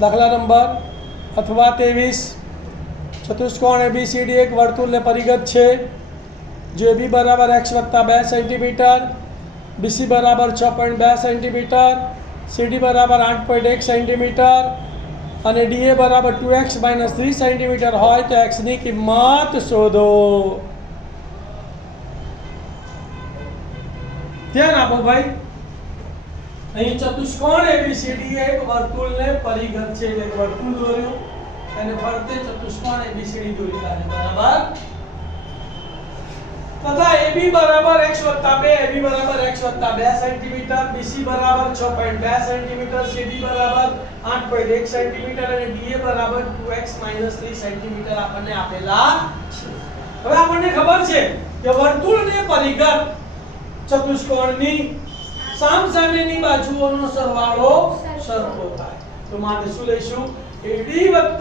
દાખલા નંબર અથવા 23 ચતુષ્કોણ ABCD એક વર્તુળને પરિગત છે जो AB बराबर x वत्ता 2 सेंटीमीटर, BC बराबर 6.2 सेंटीमीटर, CD बराबर 8.1 सेंटीमीटर અને DA बराबर 2x - 3 सेंटीमीटर હોય તો x ની કિંમત શોધો। ધ્યાન આપો ભાઈ, અહીં ચતુષ્કોણ ABCD એક વર્તુળને પરિગત છે, એટલે વર્તુળ દોર્યું અને ફરતે ચતુષ્કોણ ABCD દોરેલા છે, બરાબર। तथा AB बराबर x वत्ता 2, AB बराबर x वत्ता 2 सेंटीमीटर, BC बराबर 6.2 सेंटीमीटर, CD बराबर 8.1 सेंटीमीटर અને DA बराबर 2x - 3 सेंटीमीटर આપણને આપેલા છે। હવે આપણને ખબર છે કે વર્તુળને પરિગત ચતુષ્કોણની સામસામેની બાજુઓનો સરવાળો સરખો થાય, તો માટે શું લઈશું? AD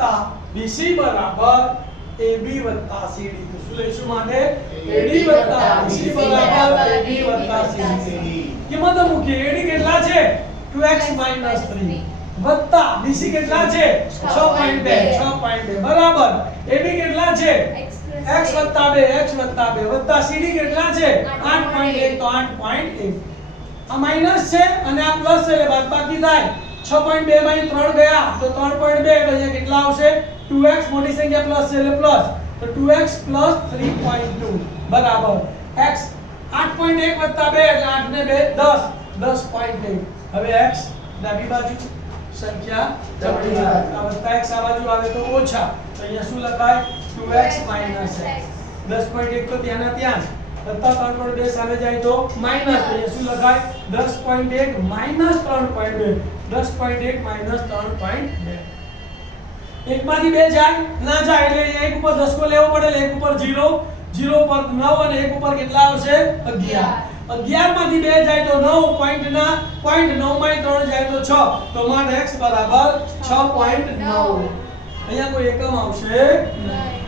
+ BC બરાબર AB + CD, તો શું લઈશું માટે? AD + BC બરાબર AB + CD। કિંમત મૂકી, AD કેટલા છે? 2x - 3 વત્તા BC કેટલા છે? 6.2 બરાબર AB કેટલા છે? x + 2 વત્તા CD કેટલા છે? 8.1, તો 8.1 આ માઈનસ છે અને આ પ્લસ છે એટલે બાદબાકી થાય। 6.2 માંથી 3 ગયા તો 3.2 એટલે અહીંયા કેટલા આવશે? 2x મોટી સંખ્યા પ્લસ છે એટલે પ્લસ, તો 2x + 3.2 બરાબર x 8.1 + 2 એટલે 8 ને 2 10 10.1। હવે x ડાબી બાજુ સંખ્યા જમણી બાજુ, આ વત્તા x આ બાજુ આવે તો ઓછા, તો અહીંયા શું લખાય? 2x - x 10.1 તો ત્યાંના ત્યાં જ, વત્તા 3.2 સામે જાય તો માઈનસ, તો અહીંયા શું લખાય? 10.1 - 3.2 10.1 - 3.2 એક માંથી બે જાય ના જાય એટલે એક ઉપર 10 કો લેવો પડે, એક ઉપર 0 0 ઉપર 9 અને એક ઉપર કેટલા આવશે? 11 11 માંથી બે જાય તો 9 પોઈન્ટ ના પોઈન્ટ 9 માંથી 3 જાય તો 6, તો માન x બરાબર 6.9। અહીંયા કોઈ એકમ આવશે નહીં।